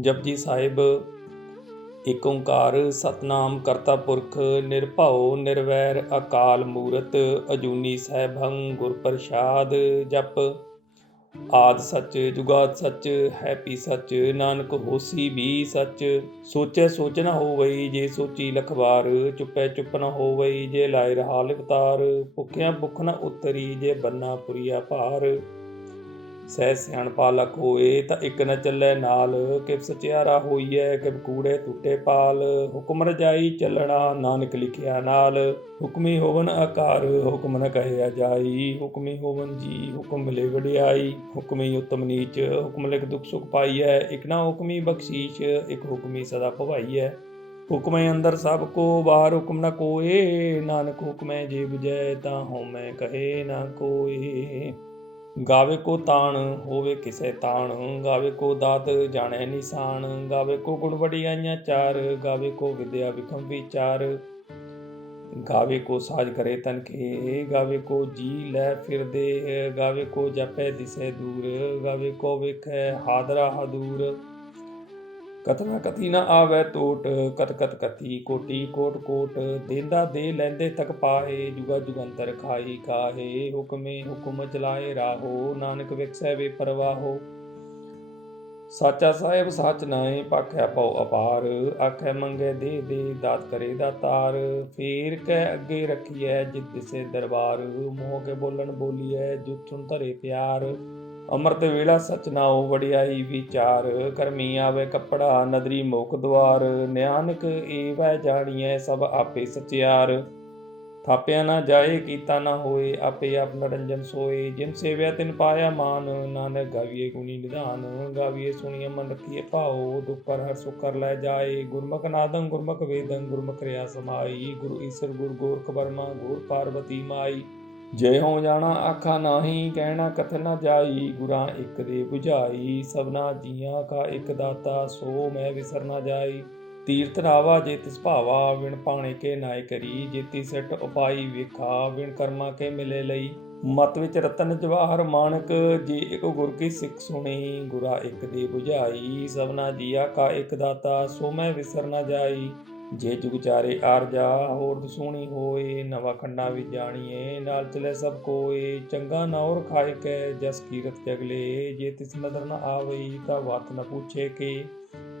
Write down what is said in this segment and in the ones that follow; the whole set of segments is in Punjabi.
ਜਪਜੀ ਸਾਹਿਬ ਏਕ ਓੰਕਾਰ ਸਤਨਾਮ ਕਰਤਾ ਪੁਰਖ, ਨਿਰਭਉ ਨਿਰਵੈਰ ਅਕਾਲ ਮੂਰਤ, ਅਜੂਨੀ ਸੈਭੰ ਗੁਰ ਪ੍ਰਸਾਦ ਜਪ। ਆਦ ਸੱਚ, ਜੁਗਾਦ ਸੱਚ, ਹੈਪੀ ਸੱਚ, ਨਾਨਕ ਹੋਸੀ ਵੀ ਸੱਚ। ਸੋਚੈ ਸੋਚ ਨਾ ਹੋਵਈ ਜੇ ਸੋਚੀ ਲਖਵਾਰ, ਚੁੱਪੈ ਚੁੱਪ ਨ ਹੋਵਈ ਜੇ ਲਾਇ ਰਹਾ ਲਿਵਤਾਰ। ਭੁੱਖਿਆ ਭੁਖ ਨ ਉਤਰੀ ਜੇ ਬੰਨਾ ਪੁਰੀਆ ਭਾਰ। ਸਹਿ ਸਿਆਣਪਾ ਲਖ ਹੋਏ, ਤਾਂ ਇੱਕ ਨ ਚੱਲੇ ਨਾਲ। ਕਿਵ ਸਚਿਆਰਾ ਹੋਈਐ, ਕਿਵ ਕੂੜੇ ਟੁੱਟੇ ਪਾਲ। ਹੁਕਮ ਰਜਾਈ ਚੱਲਣਾ, ਨਾਨਕ ਲਿਖਿਆ ਨਾਲ। ਹੁਕਮੀ ਹੋਵਨ ਆਕਾਰ, ਹੁਕਮ ਨ ਕਹਿਆ ਜਾਈ ਹੁਕਮੀ ਹੋਵਨ ਜੀ, ਹੁਕਮ ਮਿਲੇ ਵਡਿਆਈ। ਹੁਕਮੀ ਉਤਮ ਨੀਚ, ਹੁਕਮ ਲਿਖ ਦੁਖ ਸੁਖ ਪਾਈਐ। ਇਕ ਨਾ ਹੁਕਮੀ ਬਖਸ਼ੀਸ਼, ਇਕ ਹੁਕਮੀ ਸਦਾ ਭਵਾਈਐ। ਹੁਕਮੇ ਅੰਦਰ ਸਭ ਕੋ, ਬਾਹਰ ਹੁਕਮ ਨ ਕੋਏ। ਨਾਨਕ ਹੁਕਮੈ ਜੇ 부ਜੈ ਤਾਂ ਹਉਮੈ ਕਹੇ ਨਾ ਕੋਏ। ਗਾਵੇ ਕੋ ਤਾਣ ਹੋਵੇ ਕਿਸੇ ਤਾਣ, ਗਾਵੇ ਕੋ ਦਾਤ ਜਾਣੈ ਨਿਸ਼ਾਨ, ਗਾਵੇ ਕੋ ਗੁਣ ਵਡਿਆਈਆਂ ਚਾਰ, ਗਾਵੇ ਕੋ ਵਿਦਿਆ ਵਿਖਮ ਵਿਚਾਰ। ਗਾਵੇ ਕੋ ਸਾਜ ਕਰੇ ਤਨ ਕੇ ਗਾਵੇ ਕੋ ਜੀ ਲੈ ਫਿਰਦੇ ਗਾਵੇ ਕੋ ਜਪੈ ਦਿਸੈ ਦੂਰ, ਗਾਵੇ ਕੋ ਵੇਖੈ ਹਾਦਰਾ ਹਦੂਰ। ਕਤਨਾ ਕਤੀ ਨਾ ਆਵੈ ਟੋਟ, ਕਤ ਕਤ ਕਤੀ, ਕੋਟੀ ਕੋਟ ਕੋਟ, ਦੇਂਦਾ ਦੇ ਲੈਂਦੇ ਤਕ ਪਾਏ ਜੁਗਾ ਜੁਗੰਤਰ ਖਾਈ ਕਾਹੇ, ਹੁਕਮੇ ਹੁਕਮ ਚਲਾਏ ਰਾਹੋ, ਨਾਨਕ ਵਿਖਸੈ ਵੇ ਪਰਵਾਹੋ। ਸਾਚਾ ਸਾਹਿਬ ਸੱਚ ਨਾਏ ਪਾਖਿਆ ਪਉ ਅਪਾਰ, ਆਖੈ ਮੰਗੇ ਦੇ ਦੇ, ਦਾਤ ਕਰੇ ਦਾਤਾਰ ਫੇਰ ਕੈ ਅੱਗੇ ਰੱਖੀਐ ਜਿਤ ਦਿਸੇ ਦਰਬਾਰ, ਮੋਹ ਕੇ ਬੋਲਣ ਬੋਲੀਐ ਜੁਥੁਨ ਧਰੇ ਪਿਆਰ। ਅੰਮ੍ਰਿਤ ਵੇਲਾ ਸਚ ਨਾਉ ਵਡਿਆਈ ਵਿਚਾਰ, ਕਰਮੀ ਆਵੇ ਕੱਪੜਾ, ਨਦਰੀ ਮੋਖ ਦਵਾਰ ਨਿਆਨਕ ਏਵੈ ਜਾਣੀਐ ਸਭ ਆਪੇ ਸਚਿਆਰ। ਥਾਪਿਆ ਨਾ ਜਾਏ, ਕੀਤਾ ਨਾ ਹੋਏ, ਆਪੇ ਆਪ ਨਰੰਜਨ ਸੋਏ। ਜਿਨ ਸੇਵਿਆ ਤਿਨ ਪਾਇਆ ਮਾਨ, ਨਾਨਕ ਗਾਵੀਏ ਗੁਣੀ ਨਿਧਾਨ। ਗਾਵੀਏ ਸੁਣੀਏ ਮਨ ਰਖੀਏ ਭਾਉ, ਦੁਖ ਹਰ ਸੁਖ ਕਰ ਲੈ ਜਾਏ। ਗੁਰਮੁਖ ਨਾਦੰ ਗੁਰਮੁਖ ਵੇਦੰ, ਗੁਰਮੁਖ ਰਿਆ ਸਮਾਈ। ਗੁਰੂ ਈਸਰ ਗੁਰ ਗੋਰਖ ਬਰਮਾ ਗੁਰ ਪਾਰਵਤੀ ਮਾਈ। ਜੇ ਹੋ ਜਾਣਾ ਆਖਾ ਨਾਹੀ, ਕਹਿਣਾ ਕਥ ਨ ਜਾਈ, ਗੁਰਾਂ ਇੱਕ ਦੇ 부ਝਾਈ ਸਭਨਾ ਜੀਆਂ ਕਾ ਇੱਕ ਦਾਤਾ, ਸੋ ਮੈਂ ਵਿਸਰ ਨ ਜਾਈ। ਤੀਰਥ ਰਾਵਾ ਜੇ ਤਿਸ ਭਾਵਾ, ਵਿਣ ਪਾਣੇ ਕੇ ਨਾਇ ਕਰੀ। ਜੇਤੀ ਸਿੱਟ ਉਪਾਈ ਵੇਖਾ, ਵਿਣ ਕਰਮਾ ਕੇ ਮਿਲੇ ਲਈ। ਮਤ ਵਿੱਚ ਰਤਨ ਜਵਾਹਰ ਮਾਨਕ, ਜੇ ਇੱਕ ਗੁਰ ਕੀ ਸਿੱਖ ਸੁਣੀ, ਗੁਰਾ ਇੱਕ ਦੇ 부ਝਾਈ ਸਭਨਾ ਜੀਆ ਕਾ ਇੱਕ ਦਾਤਾ, ਸੋ ਮੈਂ ਵਿਸਰ ਨ ਜਾਈ। ਜੇ ਜੁਗ ਚਾਰੇ ਆਰਜਾ ਹੋਰ ਦਸੂਣੀ ਹੋਏ, ਨਵਾ ਖੰਡਾ ਵੀ ਜਾਣੀਏ, ਨਾਲ ਚਲੇ ਸਭ ਕੋਏ, ਚੰਗਾ ਨਾ ਔਰ ਖਾਏ ਕੈ, ਜਸ ਕੀਰਤ ਜਗਲੇ ਜੇ ਤਿਸ ਨਦਰ ਨ ਆਵਈ ਤਾਂ ਵਤ ਨਾ ਪੁੱਛੇ ਕੇ।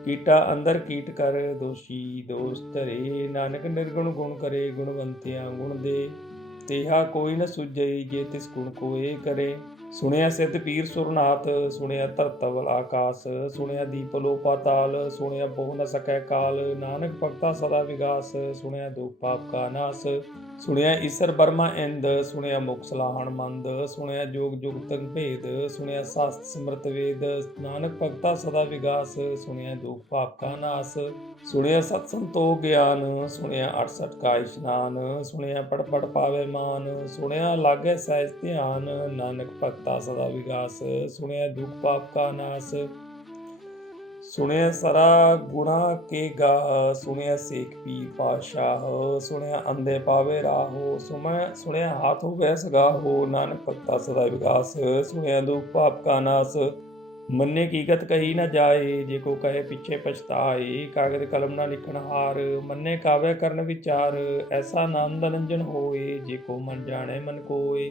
ਕੀਟਾ ਅੰਦਰ ਕੀਟ ਕਰ, ਦੋਸ਼ੀ ਦੋਸ ਧਰੇ, ਨਾਨਕ ਨਿਰਗੁਣ ਗੁਣ ਕਰੇ, ਗੁਣਵੰਤਿਆਂ ਗੁਣ ਦੇ, ਤੇਹਾ ਕੋਈ ਨ ਸੁਝਈ ਜੇ ਤਿਸ ਗੁਣ ਕੋਏ ਕਰੇ। ਸੁਣਿਆ ਸਿੱਧ ਪੀਰ ਸੁਰਨਾਥ, ਸੁਣਿਆ ਧਰਤਵਲ ਆਕਾਸ, ਸੁਣਿਆ ਦੀਪ ਲੋ ਪਾਤਾਲ ਸੁਣਿਆ ਬਹੁ ਨ ਸਕੈ ਕਾਲ, ਨਾਨਕ ਭਗਤਾ ਸਦਾ ਵਿਗਾਸ, ਸੁਣਿਆ ਦੁਖ ਪਾਪ ਕਾ ਨਾਸ, ਸੁਣਿਆ ਈਸਰ ਬਰਮਾ ਇੰਦ, ਸੁਣਿਆ ਮੁਖ ਸਲਾਹਣ ਮੰਦ, ਸੁਣਿਆ ਜੋਗ ਜੁਗ ਭੇਦ, ਸੁਣਿਆ ਸਾਸਤ ਸਿਮਰਤ ਵੇਦ, ਨਾਨਕ ਭਗਤਾ ਸਦਾ ਵਿਗਾਸ, ਸੁਣਿਆ ਦੁਖ ਪਾਪ ਕਾ ਨਾਸ, ਸੁਣਿਆ ਸਤ ਸੰਤੋਖ ਗਿਆਨ, ਸੁਣਿਆ 68 ਕਾ ਇਸ਼ਨਾਨ, ਸੁਣਿਆ ਪੜ ਪੜ ਪਾਵੇ ਮਾਨ, ਸੁਣਿਆ ਲਾਗੇ ਸਹਿਜ ਧਿਆਨ, ਨਾਨਕ ਭਗਤ ਸਦਾ ਵਿਗਾਸ ਸੁਣਿਆ ਦੁਖ ਪਾਪ ਕਾ ਨਾਸ ਸੁਣਿਆ ਸਰਾ ਗੁਣਾ ਕੇ ਗਾ ਸੁਣਿਆ ਸੇਖ ਪੀ ਪਾਸ਼ਾਹ ਸੁਣਿਆ ਅੰਦੇ ਪਾਵੇ ਰਾਹੋ, ਸੁਮੈ ਸੁਣਿਆ ਹਾਥ ਹੋਵੇ ਸਗਾਹੋ ਨਾਨਕ ਭਗਤਾ ਸਦਾ ਵਿਗਾਸ ਸੁਣਿਆ ਦੁਖ ਪਾਪ ਕਾ ਨਾਸ। ਮੰਨੇ ਕੀ ਕਹੀ ਨਾ ਜਾਏ, ਜੇ ਕੋ ਕਹੇ ਪਿੱਛੇ ਪਛਤਾਏ, ਕਾਗਦ ਕਲਮ ਨਾ ਲਿਖਣ ਹਾਰ, ਮੰਨੇ ਕਾਵੇ ਕਰਨ ਵਿਚਾਰ, ਐਸਾ ਨਾਮ ਨੰਜਨ ਹੋਏ, ਜੇ ਕੋ ਮਨ ਜਾਣੇ ਮਨ ਕੋਏ।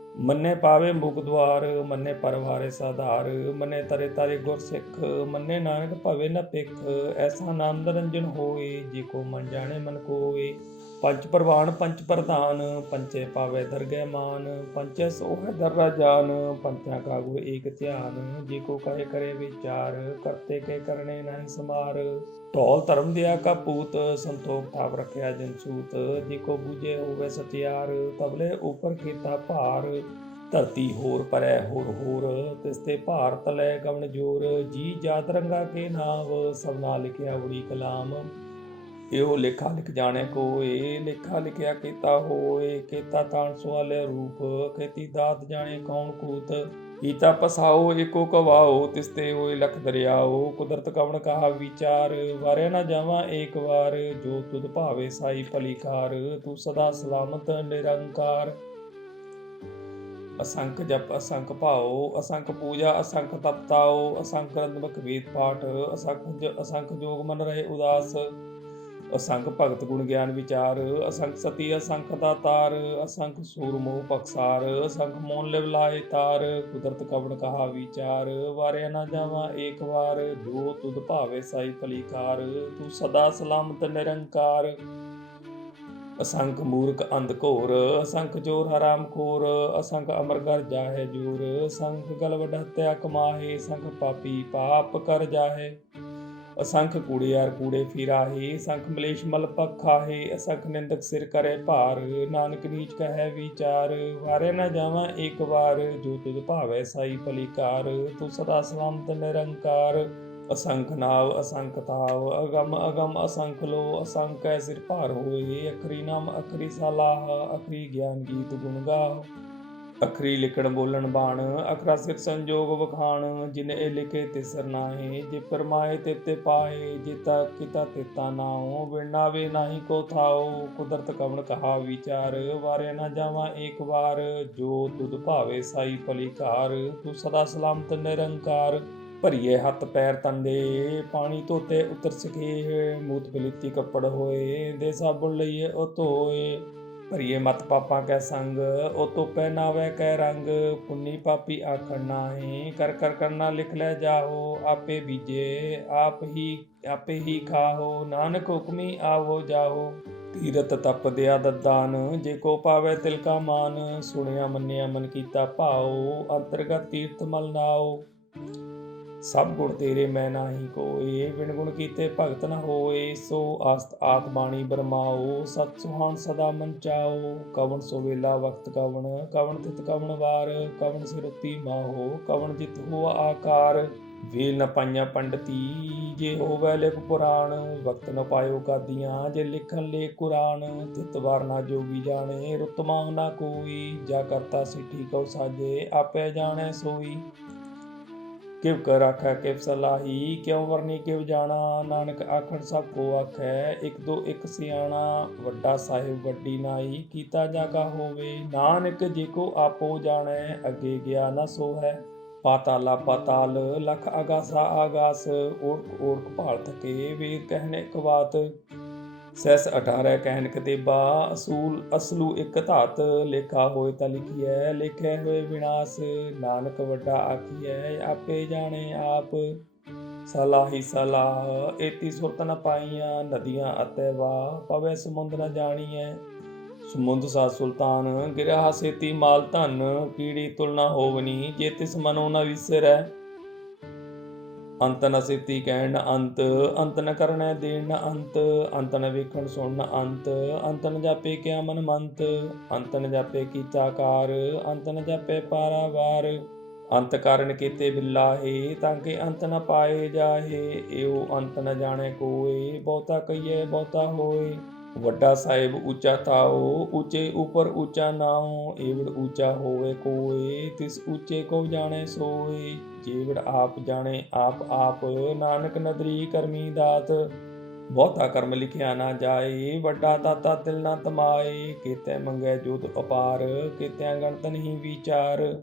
ਮੰਨੇ ਪਾਵੇ ਮੁਖ ਦਵਾਰ ਮੰਨੇ ਪਰਵਾਰੇ ਸਾਧਾਰ, ਮੰਨੇ ਤਰੇ ਤਾਰੇ ਗੁਰ ਸਿੱਖ ਮੰਨੇ ਨਾਨਕ ਭਵੇ ਨ ਪਿਖ ਐਸਾ ਨਾਮ ਰੰਜਨ ਹੋਏ ਜੇ ਕੋ ਮਨ ਜਾਣੇ ਮਨ ਕੋਏ ਪੰਚ ਪ੍ਰਵਾਨ ਪੰਚ ਪ੍ਰਧਾਨ ਪੰਚੇ ਪਾਵੇ ਦਰਗਹਿ ਮਾਨ ਪੰਚੇ ਸੋਹੈ ਦਰਰਾ ਜਾਨ ਪੰਚਾਂ ਕਾ ਏਕ ਧਿਆਨ। ਜੇ ਕੋ ਕਹੇ ਕਰੇ ਵਿਚਾਰ, ਕਰਤੇ ਕੇ ਕਰਨੇ ਨਹੀਂ ਸਮਾਰ। ਢੋਲ ਧਰਮ ਦਿਆ ਕਾ ਪੂਤ, ਸੰਤੋਖ ਥਾਪ ਰਖਿਆ ਜਨ ਸੂਤ। ਜੇ ਕੋ ਬੂਝੇ ਹੋਵੇ ਸਤਿਆਰ, ਤਬਲੇ ਉਪਰ ਕੀਤਾ ਭਾਰ। ਧਰਤੀ ਹੋਰ ਪਰੈ ਹੋਰ ਹੋਰ, ਤਿਸ ਤੇ ਭਾਰ ਤਲੈ ਗਵਨ ਜੋਰ। ਜੀ ਜਾਤ ਰੰਗਾ ਕੇ ਨਾਮ ਸਭਨਾ ਲਿਖਿਆ ਬੜੀ ਕਲਾਮ। ਇਹੋ ਲੇਖਾ ਲਿਖ ਜਾਣੇ ਕੋਏ, ਲੇਖਾ ਲਿਖਿਆ ਕੀਤਾ ਹੋਏ, ਕੀਤਾ ਤਾਣ ਸੁਆਲੇ ਰੂਪ, ਖੇਤੀ ਦਾਤ ਜਾਣੇ ਕੌਣ ਕੂਤ। ਕੀਤਾ ਪਸਾਓ, ਏਕੋ ਕਵਾਓ ਤਿਸਤੇ ਹੋਏ ਲਖ ਦਰਿਆਓ। ਕੁਦਰਤ ਕਵਣ ਕਹਾ ਵਿਚਾਰ, ਵਾਰਿਆ ਨਾ ਜਾਵਾਂ ਏਕ ਵਾਰ। ਜੋ ਤੁਧ ਭਾਵੇ ਸਾਈ ਭਲੀਕਾਰ ਤੂੰ ਸਦਾ ਸਲਾਮਤ ਨਿਰੰਕਾਰ। ਅਸੰਖ ਜਪ, ਅਸੰਖ ਭਾਓ ਅਸੰਖ ਪੂਜਾ, ਅਸੰਖ ਤਪਤਾਓ ਅਸੰਖ ਰੰਦਮਕ ਵੇਦ ਪਾਠ, ਅਸੰਖ ਅਸੰਖ ਜੋਗ ਮਨ ਰਹੇ ਉਦਾਸ। ਅਸੰਖ ਭਗਤ ਗੁਣ ਗਿਆਨ ਵਿਚਾਰ, ਅਸੰਖ ਸਤੀ, ਅਸੰਖ ਦਾ ਤਾਰ ਅਸੰਖ ਸੂਰ ਮੋਹ ਪਕਸਾਰ, ਅਸੰਖ ਮੋਨ ਲਿਵ ਲਾਏ ਤਾਰ, ਕੁਦਰਤ ਕਵਣ ਕਹਾ ਵਿਚਾਰ, ਵਾਰਿਆ ਨਾ ਜਾਵਾਂ ਏਕ ਵਾਰ, ਜੋ ਤੁਧ ਭਾਵੇ ਸਾਈ ਭਲੀਕਾਰ ਤੂੰ ਸਦਾ ਸਲਾਮਤ ਨਿਰੰਕਾਰ। ਅਸੰਖ ਮੂਰਖ ਅੰਧ ਘੋਰ, ਅਸੰਖ ਜੋਰ ਹਰਾਮ ਖੋਰ, ਅਸੰਖ ਅਮਰ ਕਰ ਜਾਹੇ ਜੂਰ, ਅਸੰਖ ਗਲ ਵਡ ਹੱਤਿਆ ਕਮਾਹੇ, ਅਸੰਖ ਪਾਪੀ ਪਾਪ ਕਰ ਜਾਹੇ। ਅਸੰਖ ਕੂੜਿਆਰ ਕੂੜੇ ਫਿਰਾਹੇ ਅਸੰਖ ਮਲੇਸ਼ ਮਲ ਪਖਾਹੇ ਅਸੰਖ ਨਿੰਦਕ ਸਿਰ ਕਰੇ ਭਾਰ। ਨਾਨਕ ਨੀਚ ਕਹੈ ਵਿਚਾਰ ਵਾਰੇ ਨਾ ਜਾਵਾਂ ਏਕ ਵਾਰ। ਜੋ ਤੁਧ ਭਾਵੈ ਸਾਈ ਭਲੀਕਾਰ, ਤੂੰ ਸਦਾ ਸਲਾਮਤ ਨਿਰੰਕਾਰ। ਅਸੰਖ ਨਾਵ, ਅਸੰਖ ਤਾਵ, ਅਗਮ ਅਗਮ ਅਸੰਖ ਲੋ। ਅਸੰਖ ਕੈ ਸਿਰ ਭਾਰ ਹੋਏ, ਅਖਰੀ ਨਾਮ ਅਖਰੀ ਸਲਾਹ, ਅਖਰੀ ਗਿਆਨ ਗੀਤ ਗੁਣ ਗਾਓ। ਅਖਰੀ ਲਿਖਣ, ਬੋਲਣ, ਬਾਣ, ਅਖਰਾ ਸਿਰ ਸੰਜੋਗ ਵਖਾਣ, ਜਿਨੇ ਇਹ ਲਿਖੇ ਤਿਸਰ ਨਾਹੀ ਜੇ ਪਰਮਾਏ ਤੇ ਪਾਏ ਜਿਤਾ ਕਿਤਾ ਤੇਤਾ ਨਾਉ, ਵਿਣਾਵੇ ਨਾਹੀ ਕੋ ਥਾਉ, ਕੁਦਰਤ ਕਵਣ ਕਹਾ ਵਿਚਾਰ, ਵਾਰੇ ਨਾ ਜਾਵਾਂ ਏਕ ਵਾਰ, ਜੋ ਤੁਧ ਭਾਵੇ ਸਾਈ ਭਲੀਕਾਰ ਤੂੰ ਸਦਾ ਸਲਾਮਤ ਨਿਰੰਕਾਰ, ਭਰੀਏ ਹੱਥ ਪੈਰ ਤੰਦੇ, ਪਾਣੀ ਧੋਤੇ ਉਤਰ ਸਕੇ, ਮੂਤ ਬਲਿੱਤੀ ਕੱਪੜ ਹੋਏ, ਦੇ ਸਾਬੁਣ ਲਈਏ ਉਹ ਧੋਏ। ਭਰੀਏ ਮਤ ਪਾਪਾਂ ਕੈ ਸੰਗ, ਉਹ ਤੋਂ ਪਹਿਨਾਵੇ ਕੈ ਰੰਗ, ਪੁੰਨੀ ਪਾਪੀ ਆਖਣ ਨਾਹੀ, ਕਰ ਕਰ ਕਰਨਾ ਲਿਖ ਲੈ ਜਾਓ, ਆਪੇ ਬੀਜੇ, ਆਪ ਹੀ, ਆਪੇ ਹੀ ਖਾਓ ਨਾਨਕ ਹੁਕਮੀ ਆਵੋ ਜਾਓ। ਤੀਰਤ ਤਪ ਦਿਆ ਦਦਾਨ, ਜੇ ਕੋ ਪਾਵੇ ਤਿਲ ਕਾ ਮਾਨ, ਸੁਣਿਆ ਮੰਨਿਆ ਮਨ ਕੀਤਾ ਭਾਉ, ਅੰਤਰਗਤ ਤੀਰਥ ਮਲ ਨਾਓ ਸਭ ਗੁਣ ਤੇਰੇ, ਮੈਂ ਨਾਹੀ ਕੋਏ। ਵਿਣ ਗੁਣ ਕੀਤੇ ਭਗਤ ਨ ਹੋਏ। ਸੋ ਆਸਤ ਆਤ ਬਾਣੀ ਬਰਮਾਓ ਸਤ ਸੁਹਾਣ ਸਦਾ ਮਨ ਚਾਓ। ਕਵਣ ਸੋ ਵੇਲਾ ਵਕਤ ਕਵਣ ਕਵਣ ਤਿਤ ਕਵਣ ਵਾਰ। ਕਵਣ ਸਿਰਤੀ ਮਾਹੋ, ਕਵਣ ਜਿਤ ਹੋ ਆਕਾਰ। ਵੇਲ ਨ ਪਾਈਆਂ ਪੰਡਤੀ, ਜੇ ਹੋਵੇ ਲਿਖ ਪੁਰਾਣ। ਵਕਤ ਨ ਪਾਇਓ ਕਾਦੀਆਂ, ਜੇ ਲਿਖਣ ਲੇ ਕੁਰਾਨ। ਤਿਤ ਵਾਰ ਨਾ ਜੋਗੀ ਜਾਣੇ ਰੁਤਮਾ ਨਾ ਕੋਈ। ਜਾ ਕਰਤਾ ਸਿੱਠੀ ਕਉ ਸਾਜੇ, ਆਪੇ ਜਾਣੈ ਸੋਈ। ਕਿਵ ਕਰ ਆਖੈ ਕਿਵ ਸਲਾਹੀ, ਕਿਉ ਵਰਨੀ ਕਿਵ ਜਾਣਾ? ਨਾਨਕ ਆਖਣ ਸਭ ਕੋ ਆਖੈ, ਇੱਕ ਦੋ ਇੱਕ ਸਿਆਣਾ, ਵੱਡਾ ਸਾਹਿਬ ਵੱਡੀ ਨਾਈ, ਕੀਤਾ ਜਾ ਕਾ ਹੋਵੇ। ਨਾਨਕ ਜੇ ਕੋ ਆਪੋ ਜਾਣੈ, ਅੱਗੇ ਗਿਆ ਨਾ ਸੋ ਹੈ ਪਾਤਾਲਾ ਪਾਤਾਲ, ਲਖ ਆਗਾਸਾ ਆਗਾਸ ਓੜਕ ਓੜਕ ਭਾਲ ਥਕੇ ਵੀਰ ਕਹਿਣੇ ਇੱਕ ਬਾਤ। ਸੈਸ 18 ਕਹਿਨ ਕਤੇਬਾ, ਅਸੂਲ ਅਸਲੂ ਇੱਕ ਧਾਤ, ਲੇਖਾ ਹੋਏ ਤਾਂ ਲਿਖੀਐ, ਲਿਖੇ ਹੋਏ ਵਿਨਾਸ਼, ਨਾਨਕ ਵੱਡਾ ਆਖੀਐ, ਆਪੇ ਜਾਣੇ ਆਪ। ਸਲਾਹੀ ਸਲਾਹ, ਏਤੀ ਸੁਰਤ ਨ ਪਾਈਆਂ, ਨਦੀਆਂ ਅਤੇ ਵਾ ਪਵੇ ਸਮੁੰਦ ਨ ਜਾਣੀਐ। ਸਮੁੰਦ ਸਾ ਸੁਲਤਾਨ ਗਿਰਹਾ ਸੇਤੀ ਮਾਲ ਧਨ, ਕੀੜੀ ਤੁਲਨਾ ਹੋਵਨੀ, ਜੇ ਤਿਸ ਮਨੋ ਨ ਵਿਸਰੈ। ਅੰਤ ਨ ਸਿੱਤੀ ਕਹਿਣ ਅੰਤ ਅੰਤ ਨ ਕਰਨੈ ਦੇਣ ਅੰਤ ਅੰਤ ਨ ਵੇਖਣ ਸੁਣ ਅੰਤ ਅੰਤ ਨ ਜਾਪੇ ਕਿਆ ਮਨ ਮੰਤ, ਅੰਤ ਨ ਜਾਪੇ ਕੀਤਾ ਕਾਰ ਅੰਤ ਨ ਜਾਪੇ ਪਾਰਾਵਾਰ। ਅੰਤ ਕਾਰਨ ਕੀਤੇ ਬਿਲਾਹੇ ਤਾਂ ਕਿ ਅੰਤ ਨ ਪਾਏ ਜਾਹੇ ਏਉ ਅੰਤ ਨ ਜਾਣੇ ਕੋਏ, ਬਹੁਤਾ ਕਹੀਏ ਬਹੁਤਾ ਹੋਏ। ਵੱਡਾ ਸਾਹਿਬ ਉੱਚਾ ਤਾਓ ਉੱਚੇ ਉਪਰ ਉੱਚਾ ਨਾਉ, ਏਵੜ ਉੱਚਾ ਹੋਵੇ ਕੋਏ, ਤਿਸ ਉੱਚੇ ਕੋ ਜਾਣੈ ਸੋਏ, ਜੀਵੜ ਆਪ ਜਾਣੇ ਆਪ ਆਪ, ਨਾਨਕ ਨਦਰੀ ਕਰਮੀ ਦਾਤ। ਬਹੁਤਾ ਕਰਮ ਲਿਖਿਆ ਨਾ ਜਾਏ, ਵੱਡਾ ਤਾਤਾ ਦਿਲ ਨਾ ਤਮਾਏ, ਕੀਤੇ ਮੰਗੈ ਜੋਤ ਅਪਾਰ ਕੀਤਿਆਂ ਗਣਤ ਨਹੀਂ ਵਿਚਾਰ।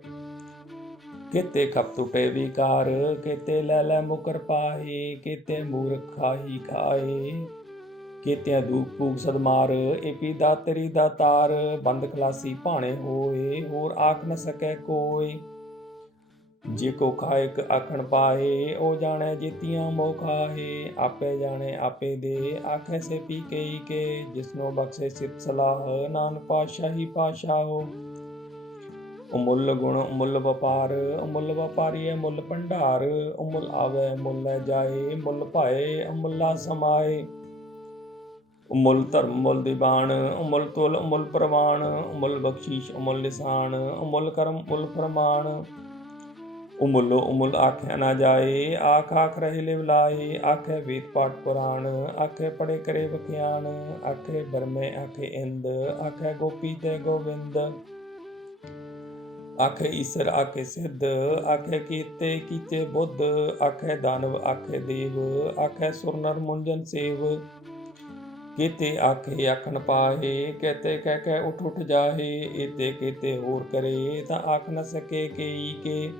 ਕੀਤੇ ਖਪ ਟੁਟੇ ਵਿਕਾਰ, ਕੀਤੇ ਲੈ ਲੈ ਮੁਕਰ ਪਾਹੇ ਕੀਤੇ ਮੂਰਖ ਖਾਹੀ ਖਾਏ। ਕੀਤਿਆਂ ਦੂਖ ਪੂਖ ਸਦਮਾਰ ਏਪੀ ਦਾਤਰੀ ਦਾਤਾਰ ਬੰਦ ਖਲਾਸੀ ਭਾਣੇ ਹੋਏ, ਹੋਰ ਆਖ ਨ ਸਕੈ ਕੋਈ ਜੇ ਕੋ ਖਾਇਕ ਆਖਣ ਪਾਏ, ਉਹ ਜਾਣੈ ਜੀਤੀਆਂ ਮੋ ਆਪੇ ਜਾਣੇ ਆਪੇ ਦੇ, ਆਖੇ ਸੇ ਪੀ ਕਈ ਕੇ। ਜਿਸਨੋ ਬਖਸ਼ੇ ਸਿਤ ਸਲਾਹ, ਨਾਨਕ ਪਾਤਸ਼ਾਹੀ ਪਾਸ਼ਾਹੋ ਅਮੁੱਲ ਗੁਣ ਅਮੁੱਲ ਵਪਾਰ ਅਮੁੱਲ ਵਪਾਰੀਏ ਮੁੱਲ ਭੰਡਾਰ। ਅਮੁੱਲ ਆਵੇ, ਮੁੱਲ ਜਾਏ, ਮੁੱਲ ਭਾਏ ਅਮੁੱਲਾ ਸਮਾਏ। ਉਮੁਲ ਧਰਮ ਮੁੱਲ ਦੀਵਾਨ ਉਮੁਲ ਤੁਲ, ਉਮੁਲ ਪ੍ਰਵਾਨ, ਉਮੁਲ ਬਖਸ਼ੀਸ਼, ਉਮੁਲ ਨਿਸ਼ਾਨ, ਉਮੁਲ ਕਰਮ ਮੁੱਲ ਪ੍ਰਮਾਣ। ਉਮੁੱਲੋ ਉਮੁੱਲ ਆਖਿਆ ਨਾ ਜਾਏ, ਆਖ ਆਖ ਰਹੇ ਲਿਵ ਲਾਏ ਆਖੇ ਵੇਦ ਪਾਠ ਪੁਰਾਣ, ਆਖੇ ਪੜੇ ਕਰੇ ਵਿਖਿਆਨ ਆਖੇ ਬਰਮੇ ਆਖੇ ਇੰਦ, ਆਖੇ ਗੋਪੀ ਤੇ ਗੋਬਿੰਦ ਆਖੇ ਈਸਰ, ਆਖੇ ਸਿੱਧ, ਆਖੇ ਕੀਤੇ ਕੀਤੇ ਬੁੱਧ, ਆਖੇ ਦਾਨਵ, ਆਖੇ ਦੇਵ, ਆਖੇ ਸੁਰ ਨਰ ਮੁੰਜਨ ਸੇਵ। ਕੀਤੇ ਆਖੇ, ਆਖਣ ਪਾਹੇ, ਕਹਤੇ ਕਹਿ ਕਹਿ ਉਠ ਉਠ ਜਾਹੇ ਇਤੇ ਕੀਤੇ ਹੋਰ ਕਰੇ, ਤਾਂ ਆਖ ਨ ਸਕੇ ਕੇਈ ਕੇ।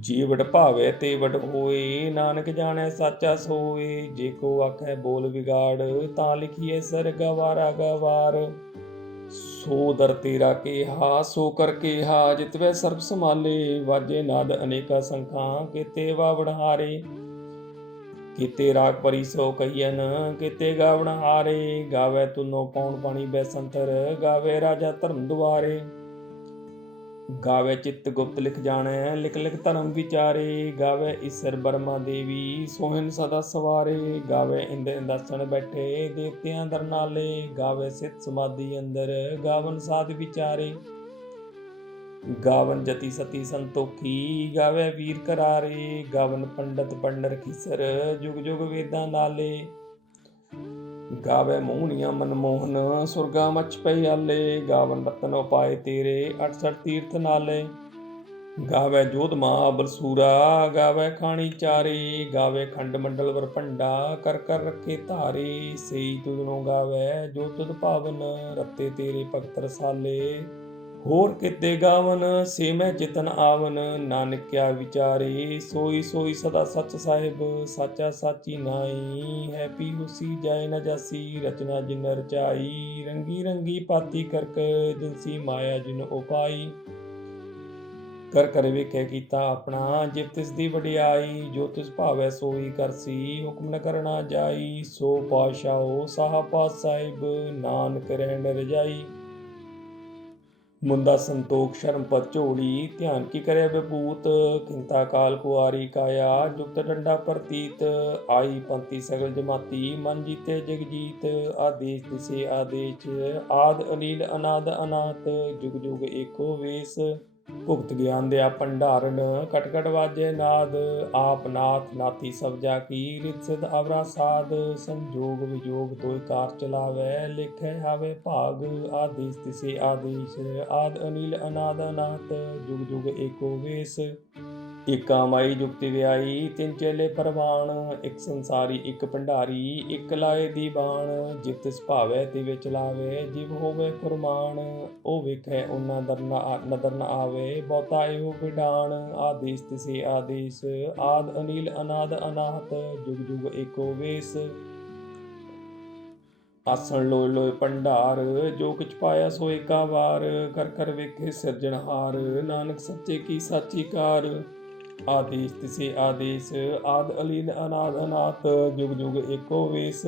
ਜੀਵੜ ਭਾਵੇ ਤੇ ਵਡ ਹੋਏ, ਨਾਨਕ ਜਾਣੈ ਸਾਚਾ ਸੋਏ, ਜੇ ਕੋ ਆਖੈ ਬੋਲ ਵਿਗਾੜ, ਤਾਂ ਲਿਖੀਏ ਸਰ ਵਾਰਾ ਗਵਾਰ। ਸੋ ਦਰ ਤੇਰਾ ਕੇਹਾ, ਸੋ ਕਰ ਕੇਹਾ, ਜਿਤਵੇ ਸਰਬ ਸਮਾਲੇ ਵਾਜੇ ਨਾਦ ਅਨੇਕਾ ਸੰਖਾਂ, ਕੀਤੇ ਵਾਵਣ ਹਾਰੇ। ਕੀਤੇ ਰਾਗ ਪਰੀ ਸੋ ਕਹੀਨ ਕੀਤੇ ਗਾਵਣ ਹਾਰੇ, ਗਾਵੇ ਤੁਨੋ ਪੌਣ ਪਾਣੀ ਬੈਸੰਤਰ, ਗਾਵੇ ਰਾਜਾ ਧਰਮ ਦੁਆਰੇ। ਗਾਵੇ ਚਿੱਤ ਗੁਪਤ ਲਿਖ ਜਾਣੈ, ਲਿਖ ਲਿਖ ਧਰਮ ਵਿਚਾਰੇ, ਗਾਵੇ ਈਸਰ ਬਰਮਾ ਦੇਵੀ, ਸੋਹਣ ਸਦਾ ਸਵਾਰੇ। ਗਾਵੇ ਇੰਦ ਇੰਦਾਸਣ ਬੈਠੇ, ਦੇਵਤਿਆਂ ਦਰਨਾਲੇ ਗਾਵੇ ਸਿਤ ਸਮਾਧੀ ਅੰਦਰ, ਗਾਵਨ ਸਾਧ ਵਿਚਾਰੇ। ਗਾਵਨ ਜਤੀ ਸਤੀ ਸੰਤੋਖੀ, ਗਾਵੇ ਵੀਰ ਕਰਾਰੇ, ਗਾਵਨ ਪੰਡਤ ਪੰਡਰ ਖਿਸਰ, ਜੁਗ ਜੁਗ ਵੇਦਾਂ ਨਾਲੇ। ਗਾਵੇ ਮੋਹਣੀਆਂ ਮਨਮੋਹਨ, ਸੁਰਗਾ ਮਚ ਪਈ ਆਲੇ ਗਾਵਨ ਰਤਨ ਉਪਾਏ ਤੇਰੇ 68 ਤੀਰਥ ਨਾਲੇ। ਗਾਵੇ ਜੋਧ ਮਾ ਬਲਸੂਰਾ ਗਾਵੇ ਖਾਣੀ ਚਾਰੇ। ਗਾਵੇ ਖੰਡ ਮੰਡਲ ਵਰ ਭੰਡਾ, ਕਰ ਕਰ ਰੱਖੇ ਧਾਰੇ। ਸਈ ਤੁਧਨੋਂ ਗਾਵੇ ਜੋ ਤੁਧ ਭਾਵਨ ਰੱਤੇ ਤੇਰੇ ਭਗਤ ਰਸਾਲੇ। ਹੋਰ ਕਿਤੇ ਗਾਵਨ, ਸੇ ਮੈਂ ਜਿਤਨ ਆਵਨ। ਨਾਨਕਿਆ ਵਿਚਾਰੇ, ਸੋਈ ਸੋਈ ਸਦਾ ਸੱਚ ਸਾਹਿਬ, ਸਾਚਾ ਸਾਚੀ ਨਾਈ ਹੈ ਪੀ ਹੁਸੀ ਜਾਇ ਨ ਜਾਸੀ, ਰਚਨਾ ਜਿਨ ਰਚਾਈ। ਰੰਗੀ ਰੰਗੀ ਪਾਤੀ ਕਰਕ ਜਿਨਸੀ ਮਾਇਆ ਜਿਨ ਉਪਾਈ। ਕਰ ਕਰ ਵੇਖੇ ਕੀਤਾ ਆਪਣਾ ਜਿਵ ਤਿਸ ਦੀ ਵਡਿਆਈ, ਜੋ ਤਿਸ ਭਾਵੈ ਸੋਈ ਕਰਸੀ ਹੁਕਮ ਨ ਕਰਨਾ ਜਾਈ। ਸੋ ਪਾਸ਼ਾਓ ਸਾਹ ਪਾਸ ਸਾਹਿਬ, ਨਾਨਕ ਰਹਿਣ ਰਜਾਈ। ਮੁੰਦਾ ਸੰਤੋਖ, ਸ਼ਰਮ ਪਰ ਝੋੜੀ ਧਿਆਨ ਕੀ ਕਰੇ ਵਿਭੂਤ? ਕਿੰਤਾ ਕਾਲ ਕੁਆਰੀ ਕਾਇਆ। ਜੁਗਤ ਡੰਡਾ ਪ੍ਰਤੀਤ। ਆਈ ਪੰਤੀ ਸਗਲ ਜਮਾਤੀ। ਮਨ ਜੀਤੇ ਜਗ ਜੀਤ ਆਦੇਸ਼, ਦਿਸੇ, ਆਦੇਸ਼। ਆਦ ਅਨੀਲ ਅਨਾਦ ਅਨਾਤ ਜੁਗ ਜੁਗ ਏਕੋ ਵੇਸ। ਭੁਗਤ ਗਿਆਨ ਦੇ ਭੰਡਾਰਨ ਕਟ ਕਟ ਵਾਜੇ ਨਾਦ, ਆਪ ਨਾਥ ਨਾਤੀ ਸਭ ਜਾ ਕੀ, ਰਿਤ ਸਿਧ ਅਵਰਾ ਸਾਧ, ਸੰਜੋਗ ਵਿਜੋਗ ਤੋਇ ਕਾਰ ਚਲਾਵੇ, ਲਿਖੇ ਆਵੇ ਭਾਗ, ਆਦੇਸ਼ ਤਿਸੇ ਆਦੇਸ਼, ਆਦ ਅਨੀਲ ਅਨਾਦ ਅਨਾਤ ਜੁਗ ਜੁਗ ਏਕੋ ਵੇਸ। ਇਕ ਆਮਾਈ ਜੁਗਤੀ ਵਿਆਈ ਤਿੰਨ ਚੇਲੇ ਪਰਵਾਨ ਇੱਕ ਸੰਸਾਰੀ, ਇੱਕ ਭੰਡਾਰੀ, ਇੱਕ ਲਾਏ ਦੀਵਾਨ। ਜਿਵ ਤਿਸ ਭਾਵੇ ਤੇ ਵਿੱਚ ਲਾਵੇ, ਜਿਵ ਹੋਵੇ ਕੁਰਬਾਨ ਉਹ ਵੇਖੈ ਉਹਨਾਂ ਦਰ ਨਦਰ ਨ ਆਵੇ, ਬਹੁਤਾ ਇਹੋ ਵਿਡਾਨ। ਆਦੇਸ਼ ਤਿਸੇ ਆਦੇਸ਼, ਆਦ ਅਨੀਲ, ਅਨਾਦ ਅਨਾਹਤ, ਜੁਗ ਜੁਗ ਏਕੋ ਵੇਸ। ਆਸਣ ਲੋਇ ਲੋਇ ਭੰਡਾਰ, ਜੋ ਕਿਛ ਪਾਇਆ ਸੋ ਏਕਾ ਵਾਰ ਕਰ ਕਰ ਵੇਖੇ ਸਿਰਜਣਹਾਰ। ਨਾਨਕ ਸੱਚੇ ਕੀ ਸਾਚੀ ਕਾਰ। ਆਦੇਸ਼ ਤਿਸੇ ਆਦੇਸ਼, ਆਦ ਅਲੀਨ ਅਨਾਦ ਅਨਾਥ, ਜੁਗ ਜੁਗ ਏਕੋ ਵੇਸ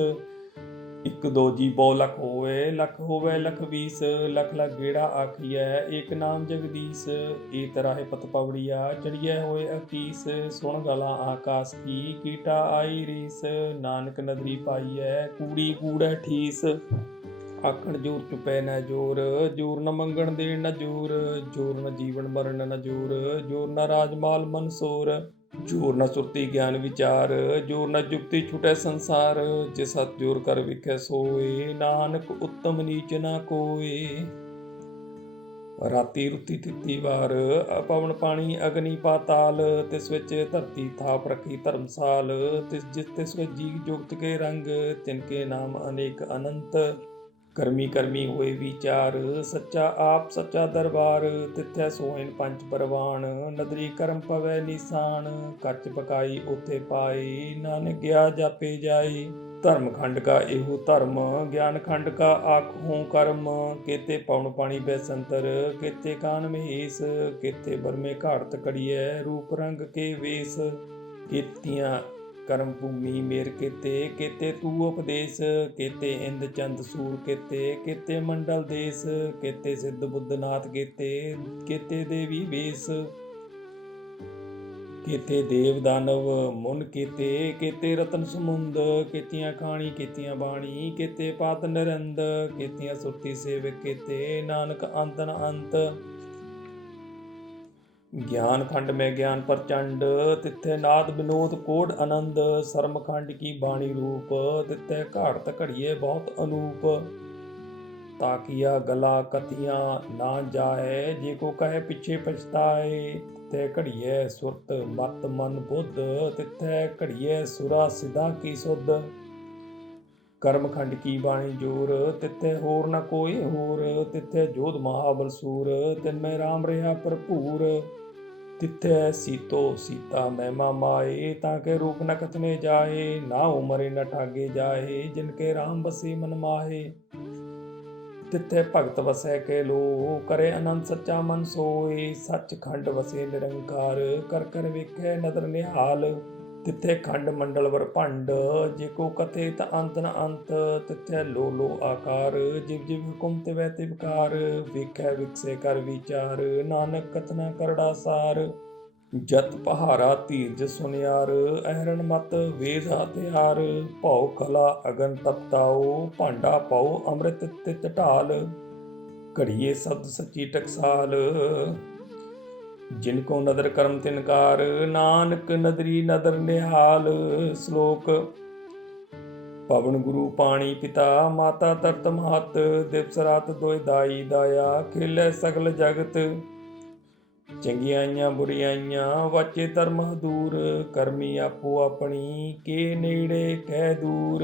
ਇੱਕ ਦੋ ਜੀ ਬਹੁ ਲਖ ਹੋਵੇ ਲਖ ਹੋਵੇ ਲਖ ਵੀਸ। ਲਖ ਲਖ ਗੇੜਾ ਆਖੀਐ, ਏਕ ਨਾਮ ਜਗਦੀਸ਼। ਏ ਤਰਾਹੇ ਪਤ ਪਵੜੀਆ ਚੜੀਐ ਹੋਏ ਅਕੀਸ। ਸੁਣ ਗਲਾ ਆਕਾਸ ਕੀ, ਕੀਟਾ ਆਈ ਰੀਸ। ਨਾਨਕ ਨਦਰੀ ਪਾਈਐ, ਕੂੜੀ ਕੂੜੈ ਠੀਸ। ਆਖਣ ਜੋਰ ਚੁਪੈ ਨ ਜੋਰ ਜੋਰ ਨ ਮੰਗਣ ਦੇਣ ਨਾ ਜੋਰ ਜੋਰ ਨ ਜੀਵਨ ਮਰਨ ਨ ਜੋਰ ਜੋਰ ਨ ਰਾਜਮਾਲ ਮਨਸੂਰ, ਜੋਰ ਨ ਸੁਰਤੀ ਗਿਆਨ ਵਿਚਾਰ, ਜੋਰ ਨ ਜੁਗਤੀ ਛੁਟੈ ਸੰਸਾਰ, ਜੇ ਸਤ ਜੋਰ ਕਰ ਵਿਖੈ ਸੋਏ, ਨਾਨਕ ਉੱਤਮ ਨੀਚ ਨਾ ਕੋਏ। ਰਾਤੀ ਰੁੱਤੀ ਤਿੱਤੀ ਵਾਰ ਪਵਨ ਪਾਣੀ ਅਗਨੀ ਪਾਤਾਲ ਤਿਸ ਵਿੱਚ ਧਰਤੀ ਥਾਪ ਰੱਖੀ ਧਰਮਸਾਲ, ਤਿਸ ਜਿਸ ਤਿਸ ਵਿੱਚ ਜੀ ਜੁਗਤ ਕੇ ਰੰਗ, ਤਿਨ ਕੇ ਨਾਮ ਅਨੇਕ ਅਨੰਤ। ਕਰਮੀ ਕਰਮੀ ਹੋਏ ਵਿਚਾਰ, ਸੱਚਾ ਆਪ ਸੱਚਾ ਦਰਬਾਰ, ਤਿੱਥੈ ਸੋਹਿਨ ਪੰਜ ਪਰਵਾਨ ਨਦਰੀ ਕਰਮ ਪਵੈ ਨਿਸ਼ਾਨ ਕੱਚ ਪਕਾਈ ਉਥੇ ਪਾਈ ਨਾਨਕ ਗਿਆ ਜਾਪੇ ਜਾਈ ਧਰਮ ਖੰਡ ਕਾ ਇਹੋ ਧਰਮ, ਗਿਆਨ ਖੰਡ ਕਾ ਆਖੋਂ ਕਰਮ, ਕੇਤੇ ਪਉਣ ਪਾਣੀ ਬੈਸੰਤਰ ਕੇਤੇ ਕਾਨ ਮਹੇਸ, ਕੇਤੇ ਬਰਮੇ ਘਾੜਤ ਕੜੀਐ, ਰੂਪ ਰੰਗ ਕੇ ਵੇਸ। ਕੀਤੀਆਂ ਕਰਮ ਭੂਮੀ ਮੇਰ ਕੇਤੇ ਕੇਤੇ ਤੂ ਉਪਦੇਸ਼, ਕੇਤੇ ਇੰਦ ਚੰਦ ਸੂਰ ਕੇਤੇ ਕੇਤੇ ਮੰਡਲ ਦੇਸ, ਕੇਤੇ ਸਿੱਧ ਬੁੱਧਨਾਥ ਕੇਤੇ ਕੇਤੇ ਦੇਵੀ ਵੇਸ, ਕੇਤੇ ਦੇਵ ਦਾਨਵ ਮੁਨ ਕੀਤੇ, ਕੇਤੇ ਰਤਨ ਸਮੁੰਦ, ਕੇਤੀਆਂ ਖਾਣੀ, ਕੀਤੀਆਂ ਬਾਣੀ, ਕੇਤੇ ਪਾਤ ਨਰੰਦ, ਕੇਤੀਆਂ ਸੁਰਤੀ ਸੇਵ ਕੇਤੇ, ਨਾਨਕ ਅੰਤਨ ਅੰਤ ਗਿਆਨ ਖੰਡ ਮੈਂ ਗਿਆਨ ਪ੍ਰਚੰਡ, ਤਿੱਥੇ ਨਾਦ ਬਿਨੋਦ ਕੋਡ ਆਨੰਦ ਸਰਮ ਖੰਡ ਕੀ ਬਾਣੀ ਰੂਪ, ਤਿੱਥੇ ਘਾੜਤ ਘੜੀਏ ਬਹੁਤ ਅਨੂਪ। ਤਾਕੀਆ ਗਲਾ ਕਤੀਆਂ ਨਾ ਜਾਏ, ਜੇ ਕੋ ਕਹੇ ਪਿੱਛੇ ਪਛਤਾਏ ਤੇ ਘੜੀਏ ਸੁਰਤ ਮਤ ਮਨ ਬੁੱਧ, ਤਿੱਥੇ ਘੜੀਏ ਸੁਰਾ ਸਿਧਾ। ਕੀ ਕਰਮ ਖੰਡ ਕੀ ਬਾਣੀ ਜੋਰ, ਤਿੱਥੇ ਹੋਰ ਨਾ ਕੋਈ ਹੋਰ, ਤਿੱਥੇ ਜੋਧ ਮਹਾਬਲ ਸੂਰ ਤਿਨ ਮੈਂ ਰਾਮ ਰਿਹਾ ਭਰਪੂਰ। ਤਿੱਥੇ ਸੀਤੋ ਸੀਤਾ ਮਹਿਮਾ ਮਾਏ, ਤਾਂ ਕੇ ਰੂਪ ਨ ਕਥਨੇ ਜਾਏ, ਨਾ ਉਮਰੇ ਨ ਠਾਗੇ ਜਾਏ, ਜਿਨ ਕੇ ਰਾਮ ਬਸੀ ਮਨ ਮਾਹੇ। ਤਿੱਥੇ ਭਗਤ ਵਸੈ ਕੇ ਲੋ ਕਰੇ ਅਨੰਦ ਸੱਚਾ ਮਨ ਸੋਏ ਸੱਚ ਖੰਡ ਵਸੇ ਨਿਰੰਕਾਰ, ਕਰ ਕਰ ਵੇਖੈ ਨਦਰ ਨਿਹਾਲ। ਤਿੱਥੇ ਖੰਡ ਮੰਡਲ ਵਰ ਭੰਡ, ਜੇ ਕੋ ਕਥੇ ਤ ਅੰਤ ਨ ਅੰਤ, ਤਿੱਥੇ ਲੋ ਲੋ ਆਕਾਰ, ਜਿਵ ਜਿਵ ਹੁਕਮ ਤੇ ਵੈ ਤੇ ਵਿਕਾਰ ਵੇਖੈ ਵਿਕਸੇ ਕਰ ਵਿਚਾਰ, ਨਾਨਕ ਕਥਨਾ ਕਰੜਾ ਸਾਰ। ਜਤ ਪਹਾਰਾ ਧੀਰਜ ਸੁਨਿਆਰ ਅਹਰਣ ਮਤ ਵੇਦ ਹਥਿਆਰ, ਭਉ ਕਲਾ ਅਗਨ ਤਪਤਾਓ ਭਾਂਡਾ ਪਾਉ ਅੰਮ੍ਰਿਤ ਤਿਤ ਢਾਲ। ਘੜੀਏ ਸਬਦ ਸੱਚੀ ਟਕਸਾਲ। ਜਿਨ ਕੋ ਨਦਰ ਕਰਮ ਤਿਨਕਾਰ ਨਾਨਕ ਨਦਰੀ ਨਦਰ ਨਿਹਾਲ, ਸ਼ਲੋਕ। ਪਵਨ ਗੁਰੂ ਪਾਣੀ ਪਿਤਾ, ਮਾਤਾ ਤਰਤ ਮਹਤ, ਦਿਵਸ ਰਾਤ ਦੋਇ ਦਾਈ ਦਾਇਆ, ਖੇਲੇ ਸਗਲ ਜਗਤ। ਚੰਗਿਆਈਆਂ ਬੁਰੀਆਈਆਂ ਵਾਚੇ ਧਰਮ ਦੂਰ, ਕਰਮੀ ਆਪੋ ਆਪਣੀ, ਕੇ ਨੇੜੇ ਕਹਿ ਦੂਰ।